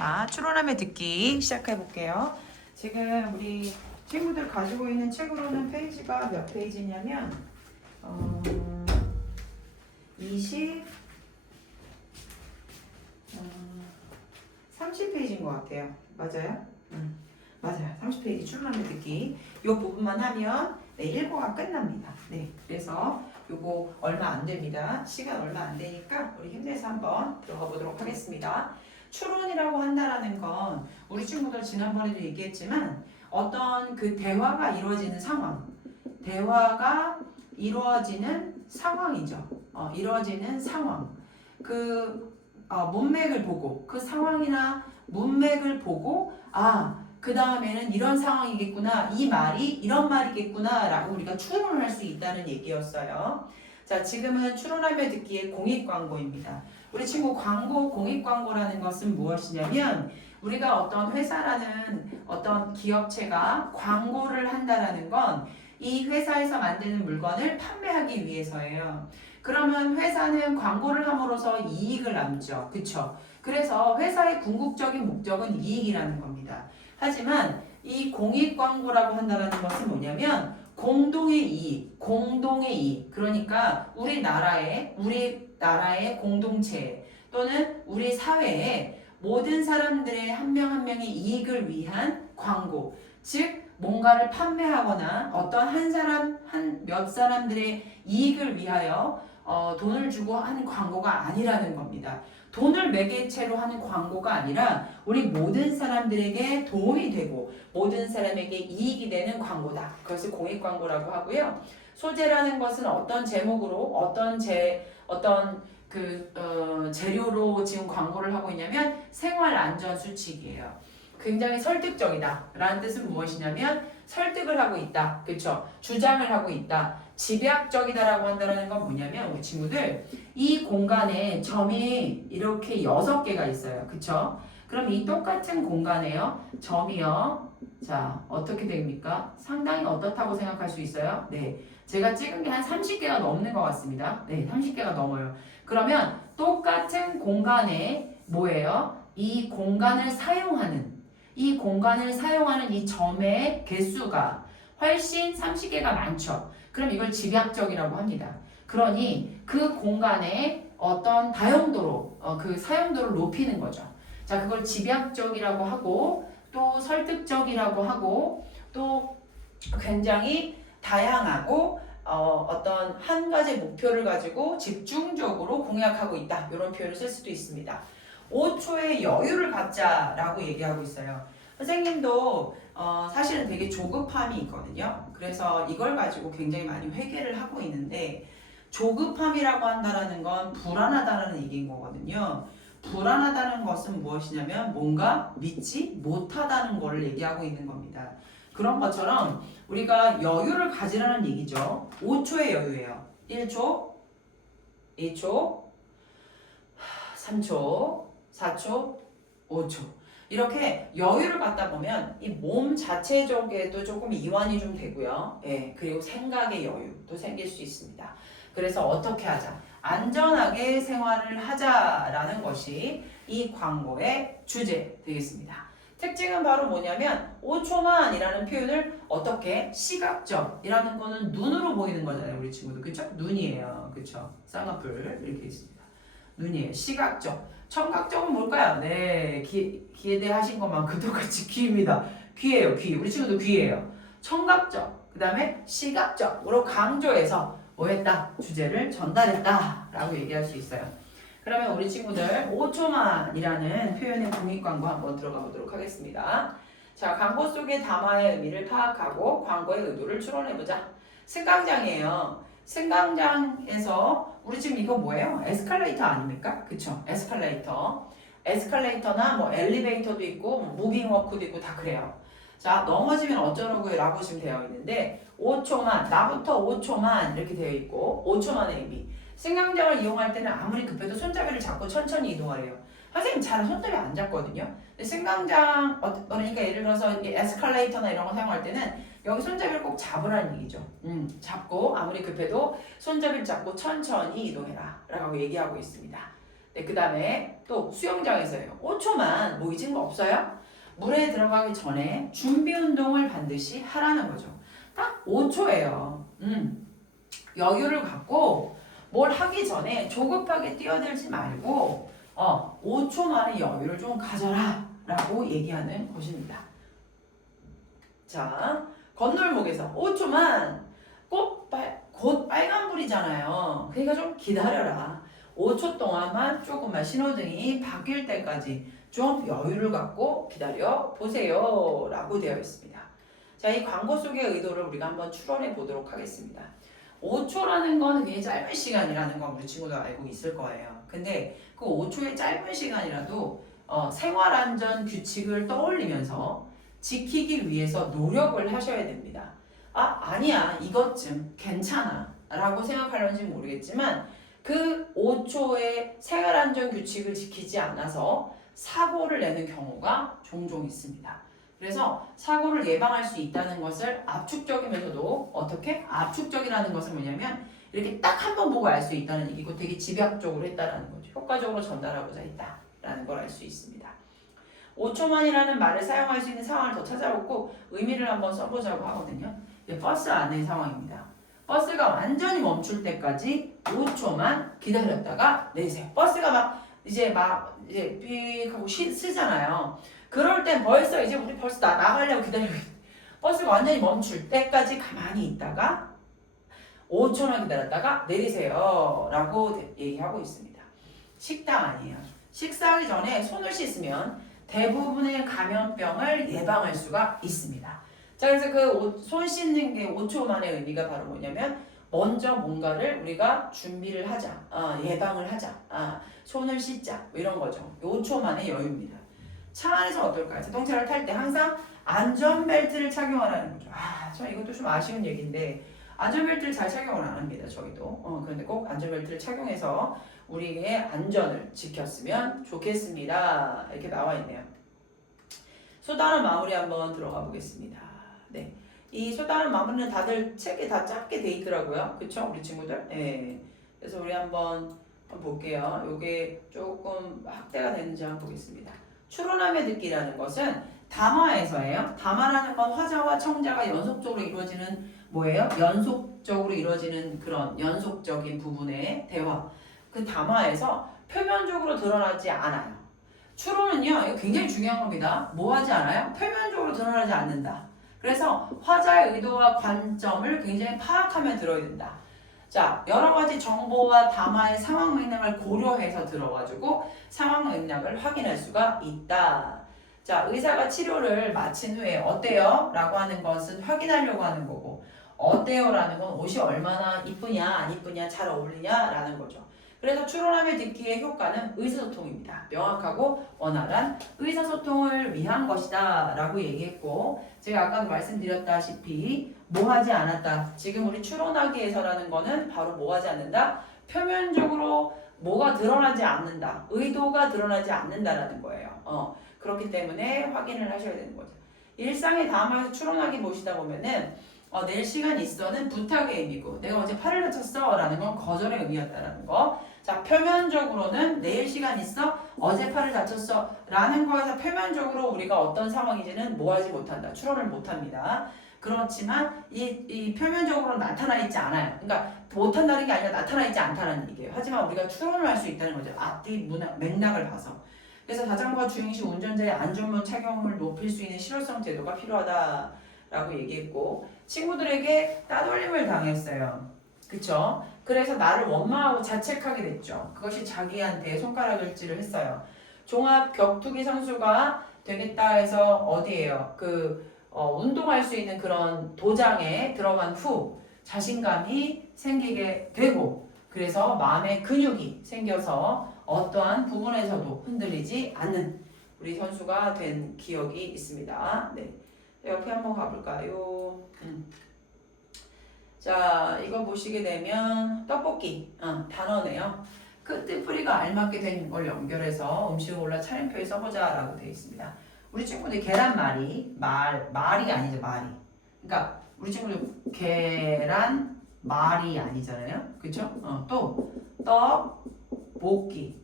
자, 추론하며 듣기 시작해 볼게요. 지금 우리 친구들 가지고 있는 책으로는 페이지가 몇 페이지냐면 20 30페이지인 것 같아요. 맞아요? 맞아요. 30페이지 추론하며 듣기. 이 부분만 하면 네, 1과가 끝납니다. 네, 그래서 요거 얼마 안 됩니다. 시간 얼마 안 되니까 우리 힘내서 한번 들어가 보도록 하겠습니다. 추론이라고 한다라는 건 우리 친구들 지난번에도 얘기했지만 어떤 그 대화가 이루어지는 상황, 대화가 이루어지는 상황이죠. 이루어지는 상황. 문맥을 보고 그 상황이나 문맥을 보고 그 다음에는 이런 상황이겠구나, 이 말이 이런 말이겠구나 라고 우리가 추론을 할 수 있다는 얘기였어요. 자, 지금은 추론하며 듣기의 공익광고입니다. 우리 친구 광고, 공익광고라는 것은 무엇이냐면 우리가 어떤 회사라는 어떤 기업체가 광고를 한다라는 건 이 회사에서 만드는 물건을 판매하기 위해서예요. 그러면 회사는 광고를 함으로써 이익을 남죠. 그쵸? 그래서 회사의 궁극적인 목적은 이익이라는 겁니다. 하지만 이 공익광고라고 한다는 것은 뭐냐면 공동의 이익, 공동의 이익. 그러니까 우리 나라의 공동체 또는 우리 사회의 모든 사람들의 한 명 한 명의 이익을 위한 광고. 즉 뭔가를 판매하거나 어떤 몇 사람들의 이익을 위하여 돈을 주고 하는 광고가 아니라는 겁니다. 돈을 매개체로 하는 광고가 아니라 우리 모든 사람들에게 도움이 되고 모든 사람에게 이익이 되는 광고다. 그것을 공익광고라고 하고요. 소재라는 것은 어떤 제목으로 재료로 지금 광고를 하고 있냐면 생활안전수칙이에요. 굉장히 설득적이다 라는 뜻은 무엇이냐면 설득을 하고 있다. 그렇죠? 주장을 하고 있다. 집약적이다 라고 한다는 건 뭐냐면 우리 친구들 이 공간에 점이 이렇게 6개가 있어요. 그렇죠? 그럼 이 똑같은 공간에요. 점이요. 자, 어떻게 됩니까? 상당히 어떻다고 생각할 수 있어요? 네. 제가 찍은 게 한 30개가 넘는 것 같습니다. 네, 30개가 넘어요. 그러면 똑같은 공간에 뭐예요? 이 공간을 사용하는 이 점의 개수가 훨씬 30개가 많죠. 그럼 이걸 집약적이라고 합니다. 그러니 그 공간에 어떤 다용도로, 그 사용도를 높이는 거죠. 자, 그걸 집약적이라고 하고 또 설득적이라고 하고 또 굉장히 다양하고 어떤 한 가지 목표를 가지고 집중적으로 공약하고 있다. 이런 표현을 쓸 수도 있습니다. 5초의 여유를 갖자라고 얘기하고 있어요. 선생님도 사실은 되게 조급함이 있거든요. 그래서 이걸 가지고 굉장히 많이 회개를 하고 있는데 조급함이라고 한다는 건 불안하다는 얘기인 거거든요. 불안하다는 것은 무엇이냐면 뭔가 믿지 못하다는 걸 얘기하고 있는 겁니다. 그런 것처럼 우리가 여유를 가지라는 얘기죠. 5초의 여유예요. 1초, 2초, 3초, 4초, 5초. 이렇게 여유를 갖다 보면 이 몸 자체적에도 조금 이완이 좀 되고요. 예, 그리고 생각의 여유도 생길 수 있습니다. 그래서 어떻게 하자? 안전하게 생활을 하자라는 것이 이 광고의 주제 되겠습니다. 특징은 바로 뭐냐면 5초만이라는 표현을 어떻게 시각적이라는 거는 눈으로 보이는 거잖아요. 우리 친구들. 그쵸? 눈이에요. 그쵸? 쌍꺼풀 이렇게 있습니다. 눈이에요. 시각적. 청각적은 뭘까요? 네, 귀에 대해 하신 것만큼 똑같이 귀입니다. 귀예요, 귀. 우리 친구도 귀예요. 청각적, 그 다음에 시각적으로 강조해서 뭐 했다? 주제를 전달했다 라고 얘기할 수 있어요. 그러면 우리 친구들 5초만이라는 표현의 공익광고 한번 들어가 보도록 하겠습니다. 자, 광고 속의 담화의 의미를 파악하고 광고의 의도를 추론해보자. 승강장이에요. 승강장에서 우리 지금 이거 뭐예요? 에스컬레이터 아닙니까? 그쵸? 에스컬레이터나 뭐 엘리베이터도 있고 무빙워크도 있고 다 그래요. 자, 넘어지면 어쩌라고 라고 지금 되어 있는데 5초만, 나부터 5초만 이렇게 되어 있고 5초만의 의미. 승강장을 이용할 때는 아무리 급해도 손잡이를 잡고 천천히 이동하래요. 선생님 잘 손잡이 안 잡거든요. 근데 승강장, 그러니까 예를 들어서 에스컬레이터나 이런 거 사용할 때는 여기 손잡이를 꼭 잡으라는 얘기죠. 잡고 아무리 급해도 손잡이를 잡고 천천히 이동해라 라고 얘기하고 있습니다. 네, 그 다음에 또 수영장에서요. 5초만 뭐 잊은 거 없어요? 물에 들어가기 전에 준비 운동을 반드시 하라는 거죠. 딱 5초예요. 여유를 갖고 뭘 하기 전에 조급하게 뛰어들지 말고 5초만의 여유를 좀 가져라 라고 얘기하는 것입니다. 자, 건널목에서 5초만 곧 빨간불이잖아요. 그러니까 좀 기다려라. 5초 동안만 조금만 신호등이 바뀔 때까지 좀 여유를 갖고 기다려 보세요 라고 되어 있습니다. 자, 이 광고 속의 의도를 우리가 한번 추론해 보도록 하겠습니다. 5초라는 건 굉장히 짧은 시간이라는 건 우리 친구들 알고 있을 거예요. 근데 그 5초의 짧은 시간이라도 생활안전 규칙을 떠올리면서 지키기 위해서 노력을 하셔야 됩니다. 아니야, 이것쯤 괜찮아 라고 생각하려는지 모르겠지만 그 5초의 생활안전 규칙을 지키지 않아서 사고를 내는 경우가 종종 있습니다. 그래서 사고를 예방할 수 있다는 것을 압축적이면서도 어떻게? 압축적이라는 것은 뭐냐면 이렇게 딱 한 번 보고 알 수 있다는 얘기고 되게 집약적으로 했다라는 거죠. 효과적으로 전달하고자 했다라는 걸 알 수 있습니다. 5초만이라는 말을 사용할 수 있는 상황을 더 찾아보고 의미를 한번 써보자고 하거든요. 버스 안의 상황입니다. 버스가 완전히 멈출 때까지 5초만 기다렸다가 내리세요. 버스가 이제 삑 하고 쓰잖아요. 그럴 땐 우리 벌써 나가려고 기다리고 버스가 완전히 멈출 때까지 가만히 있다가 5초만 기다렸다가 내리세요 라고 얘기하고 있습니다. 식당 아니에요. 식사하기 전에 손을 씻으면 대부분의 감염병을 예방할 수가 있습니다. 자, 그래서 그 손 씻는 게 5초만의 의미가 바로 뭐냐면 먼저 뭔가를 우리가 준비를 하자, 예방을 하자, 손을 씻자 뭐 이런 거죠. 5초만의 여유입니다. 차 안에서 어떨까요? 자동차를 탈 때 항상 안전벨트를 착용하라는 거죠. 저 이것도 좀 아쉬운 얘기인데 안전벨트를 잘 착용을 안 합니다. 저희도. 그런데 꼭 안전벨트를 착용해서 우리의 안전을 지켰으면 좋겠습니다. 이렇게 나와 있네요. 소단원 마무리 한번 들어가 보겠습니다. 네. 이 소단원 마무리는 다들 책에 다 짧게 돼 있더라고요. 그쵸? 우리 친구들? 네. 그래서 우리 한번 볼게요. 요게 조금 확대가 되는지 한번 보겠습니다. 추론하며 듣기라는 것은 담화에서예요. 담화라는 건 화자와 청자가 연속적으로 이루어지는 뭐예요? 연속적으로 이루어지는 그런 연속적인 부분의 대화. 그 담화에서 표면적으로 드러나지 않아요. 추론은요, 이거 굉장히 중요한 겁니다. 뭐 하지 않아요? 표면적으로 드러나지 않는다. 그래서 화자의 의도와 관점을 굉장히 파악하며 들어야 된다. 자, 여러 가지 정보와 담화의 상황 맥락을 고려해서 들어가지고 상황 맥락을 확인할 수가 있다. 자, 의사가 치료를 마친 후에 어때요? 라고 하는 것은 확인하려고 하는 거고 어때요? 라는 건 옷이 얼마나 이쁘냐 안 이쁘냐 잘 어울리냐 라는 거죠. 그래서 추론하며 듣기의 효과는 의사소통입니다. 명확하고 원활한 의사소통을 위한 것이다 라고 얘기했고 제가 아까도 말씀드렸다시피 뭐 하지 않았다. 지금 우리 추론하기에서라는 거는 바로 뭐 하지 않는다? 표면적으로 뭐가 드러나지 않는다. 의도가 드러나지 않는다라는 거예요. 그렇기 때문에 확인을 하셔야 되는 거죠. 일상의 담화에서 추론하기 보시다 보면은 내일 시간 있어는 부탁의 의미고 내가 어제 팔을 다쳤어 라는 건 거절의 의미였다라는 거. 자, 표면적으로는 내일 시간 있어? 어제 팔을 다쳤어 라는 거에서 표면적으로 우리가 어떤 상황인지는 뭐 하지 못한다. 추론을 못합니다. 그렇지만 이 표면적으로 나타나 있지 않아요. 그러니까 못한다는 게 아니라 나타나 있지 않다는 얘기예요. 하지만 우리가 추론을 할 수 있다는 거죠. 앞뒤 맥락을 봐서. 그래서 자전거 주행 시 운전자의 안전모 착용을 높일 수 있는 실효성 제도가 필요하다라고 얘기했고 친구들에게 따돌림을 당했어요. 그쵸? 그래서 나를 원망하고 자책하게 됐죠. 그것이 자기한테 손가락질을 했어요. 종합 격투기 선수가 되겠다 해서 어디예요? 운동할 수 있는 그런 도장에 들어간 후 자신감이 생기게 되고 그래서 마음의 근육이 생겨서 어떠한 부분에서도 흔들리지 않는 우리 선수가 된 기억이 있습니다. 네. 옆에 한번 가볼까요? 자, 이거 보시게 되면 떡볶이 단어네요. 그 뜻풀이가 알맞게 된 걸 연결해서 음식을 골라 차림표에 써보자 라고 되어 있습니다. 우리 친구들 계란말이, 말이 아니죠, 말이. 그러니까 우리 친구들 계란, 말이 아니잖아요. 그쵸? 또 떡볶이,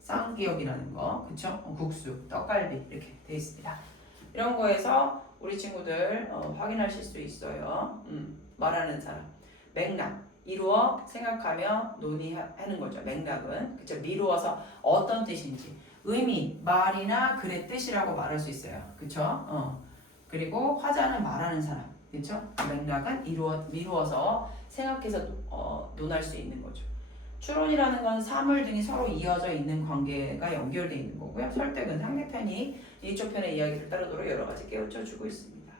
쌍기역이라는 거, 그쵸? 국수, 떡갈비 이렇게 돼 있습니다. 이런 거에서 우리 친구들 확인하실 수 있어요. 말하는 사람, 맥락, 이루어 생각하며 논의하는 거죠. 맥락은 그쵸? 미루어서 어떤 뜻인지, 의미, 말이나 글의 뜻이라고 말할 수 있어요. 그쵸? 그리고 화자는 말하는 사람, 그쵸? 맥락은 미루어서 생각해서 논할 수 있는 거죠. 추론이라는 건 사물 등이 서로 이어져 있는 관계가 연결되어 있는 거고요. 설득은 상대편이 이쪽 편의 이야기를 따르도록 여러 가지 깨우쳐주고 있습니다.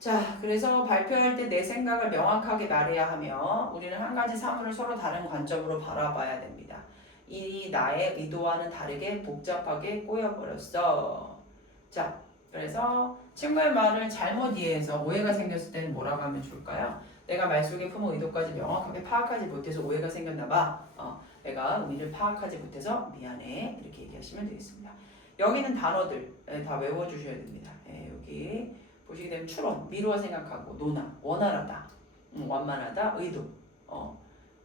자, 그래서 발표할 때 내 생각을 명확하게 말해야 하며 우리는 한 가지 사물을 서로 다른 관점으로 바라봐야 됩니다. 이 나의 의도와는 다르게 복잡하게 꼬여버렸어. 자, 그래서 친구의 말을 잘못 이해해서 오해가 생겼을 때는 뭐라고 하면 좋을까요? 내가 말 속에 품은 의도까지 명확하게 파악하지 못해서 오해가 생겼나 봐. 내가 의미를 파악하지 못해서 미안해. 이렇게 얘기하시면 되겠습니다. 여기는 단어들 다 외워주셔야 됩니다. 여기 보시게 되면 추론, 미루어 생각하고, 논하, 원활하다, 완만하다, 의도.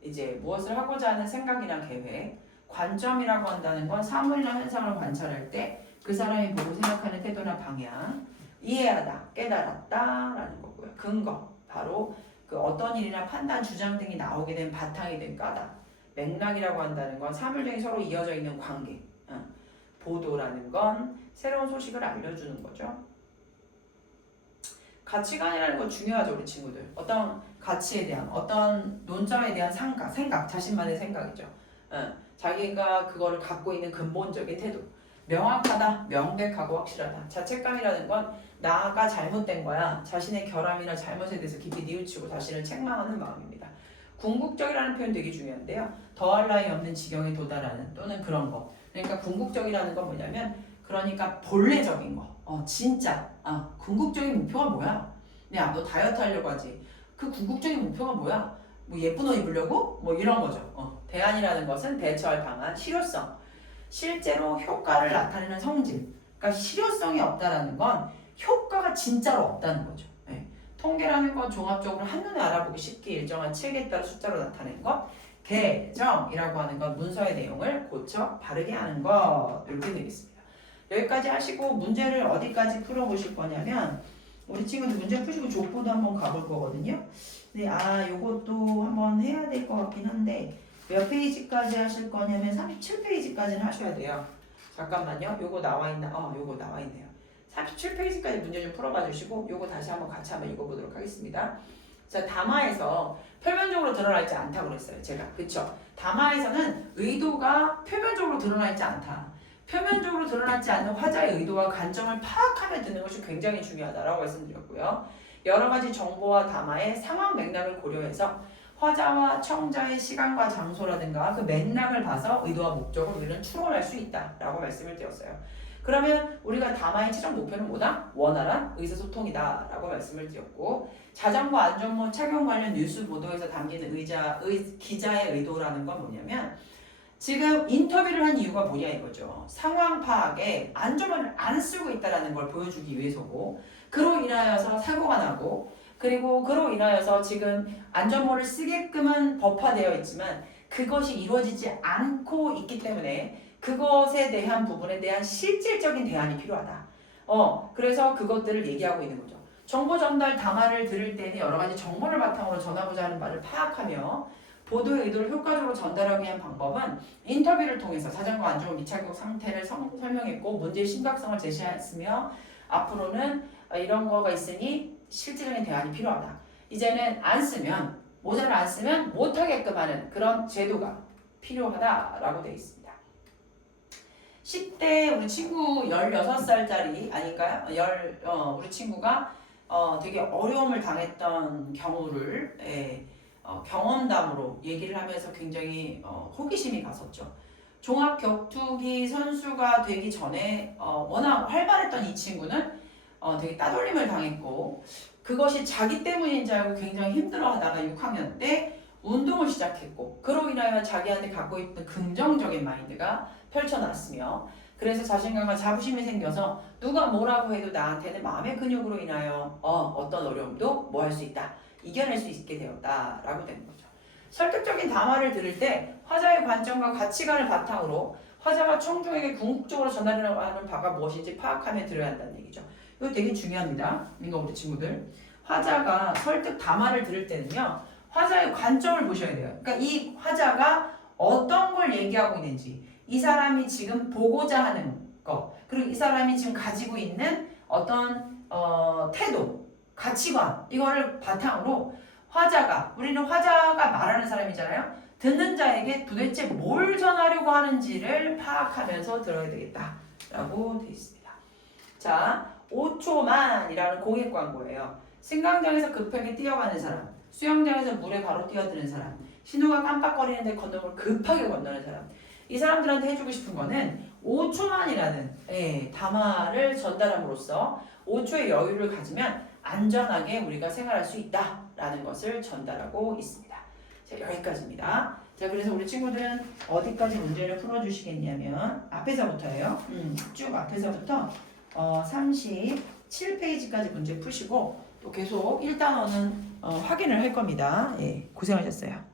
이제 무엇을 하고자 하는 생각이나 계획, 관점이라고 한다는 건 사물이나 현상을 관찰할 때 그 사람이 보고 생각하는 태도나 방향, 이해하다, 깨달았다라는 거고요. 근거, 바로 그 어떤 일이나 판단, 주장 등이 나오게 된 바탕이 된 까닭. 맥락이라고 한다는 건 사물 등이 서로 이어져 있는 관계. 보도라는 건 새로운 소식을 알려주는 거죠. 가치관이라는 건 중요하죠, 우리 친구들. 어떤 가치에 대한, 어떤 논점에 대한 생각, 자신만의 생각이죠. 자기가 그거를 갖고 있는 근본적인 태도. 명확하다, 명백하고 확실하다. 자책감이라는 건 나가 잘못된 거야. 자신의 결함이나 잘못에 대해서 깊이 뉘우치고 자신을 책망하는 마음입니다. 궁극적이라는 표현 되게 중요한데요. 더할 나위 없는 지경에 도달하는 또는 그런 거. 그러니까 궁극적이라는 건 뭐냐면 그러니까 본래적인 거. 진짜. 궁극적인 목표가 뭐야? 야, 너 다이어트 하려고 하지. 그 궁극적인 목표가 뭐야? 뭐 예쁜 옷 입으려고? 뭐 이런 거죠. 대안이라는 것은 대처할 방안, 실효성. 실제로 효과를 나타내는 성질. 그러니까 실효성이 없다라는 건 효과가 진짜로 없다는 거죠. 통계라는 건 종합적으로 한눈에 알아보기 쉽게 일정한 체계에 따라 숫자로 나타낸 것. 개정이라고 하는 건 문서의 내용을 고쳐 바르게 하는 것. 이렇게 되겠습니다. 여기까지 하시고 문제를 어디까지 풀어보실 거냐면 우리 친구들 문제 푸시고 족보도 한번 가볼 거거든요. 네, 요것도 한번 해야 될 것 같긴 한데 몇 페이지까지 하실 거냐면 37페이지까지는 하셔야 돼요. 잠깐만요. 요거 나와 있나? 요거 나와 있네요. 37페이지까지 문제 좀 풀어봐 주시고 요거 다시 한번 같이 한번 읽어보도록 하겠습니다. 자, 담화에서 표면적으로 드러나 있지 않다고 그랬어요. 제가. 그쵸? 담화에서는 의도가 표면적으로 드러나 있지 않다. 표면적으로 드러나지 않는 화자의 의도와 관점을 파악하며 듣는 것이 굉장히 중요하다라고 말씀드렸고요. 여러 가지 정보와 담화의 상황 맥락을 고려해서 화자와 청자의 시간과 장소라든가 그 맥락을 봐서 의도와 목적을 우리는 추론할 수 있다라고 말씀을 드렸어요. 그러면 우리가 담화의 최종 목표는 뭐다? 원활한 의사소통이다 라고 말씀을 드렸고 자전거 안전모 착용 관련 뉴스 보도에서 담기는 기자의 의도라는 건 뭐냐면 지금 인터뷰를 한 이유가 뭐냐 이거죠. 상황 파악에 안전모를 안 쓰고 있다는 걸 보여주기 위해서고 그로 인하여서 사고가 나고 그리고 그로 인하여서 지금 안전모를 쓰게끔은 법화되어 있지만 그것이 이루어지지 않고 있기 때문에 그것에 대한 부분에 대한 실질적인 대안이 필요하다. 그래서 그것들을 얘기하고 있는 거죠. 정보 전달 담화를 들을 때는 여러 가지 정보를 바탕으로 전하고자 하는 말을 파악하며 보도의 의도를 효과적으로 전달하기 위한 방법은 인터뷰를 통해서 자전거 안전 미착용 상태를 설명했고 문제의 심각성을 제시했으며 앞으로는 이런 거가 있으니 실질적인 대안이 필요하다. 이제는 안 쓰면 모자를 안 쓰면 못하게끔 하는 그런 제도가 필요하다라고 되어 있습니다. 10대 우리 친구 16살짜리 아닐까요? 우리 친구가 되게 어려움을 당했던 경우를 경험담으로 얘기를 하면서 굉장히 호기심이 갔었죠. 종합격투기 선수가 되기 전에 워낙 활발했던 이 친구는 되게 따돌림을 당했고 그것이 자기 때문인 줄 알고 굉장히 힘들어하다가 6학년 때 운동을 시작했고 그로 인하여 자기한테 갖고 있던 긍정적인 마인드가 펼쳐놨으며 그래서 자신감과 자부심이 생겨서 누가 뭐라고 해도 나한테는 마음의 근육으로 인하여 어떤 어려움도 뭐 할 수 있다. 이겨낼 수 있게 되었다라고 되는 거죠. 설득적인 담화를 들을 때 화자의 관점과 가치관을 바탕으로 화자가 청중에게 궁극적으로 전하려고 하는 바가 무엇인지 파악하며 들어야 한다는 얘기죠. 이거 되게 중요합니다. 이거 우리 친구들. 화자가 설득 담화를 들을 때는요. 화자의 관점을 보셔야 돼요. 그러니까 이 화자가 어떤 걸 얘기하고 있는지, 이 사람이 지금 보고자 하는 거, 그리고 이 사람이 지금 가지고 있는 어떤 태도, 가치관, 이거를 바탕으로 우리는 화자가 말하는 사람이잖아요. 듣는 자에게 도대체 뭘 전하려고 하는지를 파악하면서 들어야 되겠다라고 되어 있습니다. 자, 5초만이라는 공익 광고예요. 승강장에서 급하게 뛰어가는 사람, 수영장에서 물에 바로 뛰어드는 사람, 신호가 깜빡거리는데 건너물 급하게 건너는 사람. 이 사람들한테 해주고 싶은 거는 5초만이라는 담화를 전달함으로써 5초의 여유를 가지면 안전하게 우리가 생활할 수 있다라는 것을 전달하고 있습니다. 자, 여기까지입니다. 자, 그래서 우리 친구들은 어디까지 문제를 풀어주시겠냐면 앞에서부터예요. 쭉 앞에서부터 37페이지까지 문제 푸시고 또 계속 1단원은 확인을 할 겁니다. 예, 고생하셨어요.